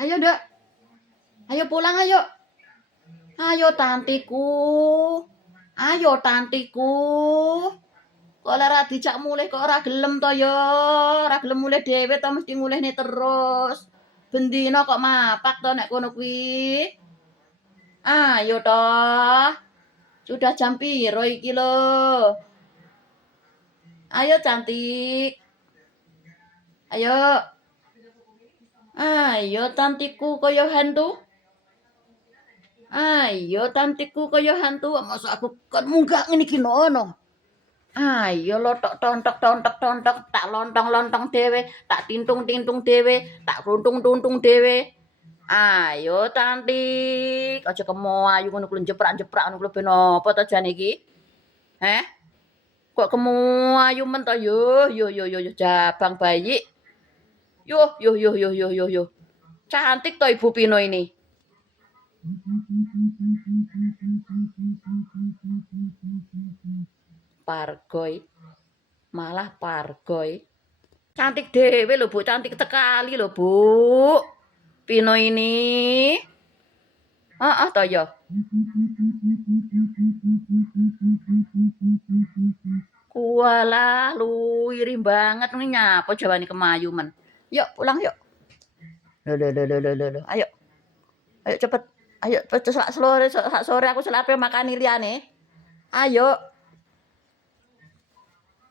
Ayo, Dek. Ayo pulang, ayo. Ayo, tantiku. Ayo, tantiku. Kok ora dijak mulih kok ora gelem to ya? Ora gelem mulih dhewe to mesti mulihne terus. Bendina kok mapak to nek kono kuwi? Ayo toh. Sudah jam piro iki lho? Ayo cantik. Ayo. Ayo tantiku kaya hantu. Ayo tantiku kaya hantu. Masa aku kan munggah ngene iki no. Ayo lotok tontok tak lontong-lontong dhewe, tak tintung-tintung dhewe, tak runtung-tuntung dhewe. Ayo cantik, aja kemo ayu ngono kuwi njeprak-njeprak ngono kuwi ben apa to jan iki? Heh? Kok kemu ayu men to yo jabang bayi. Yo. Cantik to Ibu Pino ini. Pargoy, malah pargoy. Cantik dhewe lho Bu, cantik sekali lho Bu. Pino ini. Heeh to ya. Kualah luwiri banget ini nyapa jawane kemayu men. Yuk pulang yuk. Loh. Ayo. Ayo cepet. Ayo sak sore aku selape makani liyane. Ayo.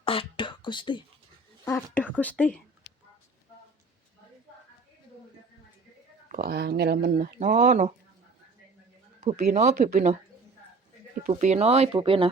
Aduh Gusti. Aduh Gusti. Kok angel meneh. No. Bu Pino. Ibu Pino.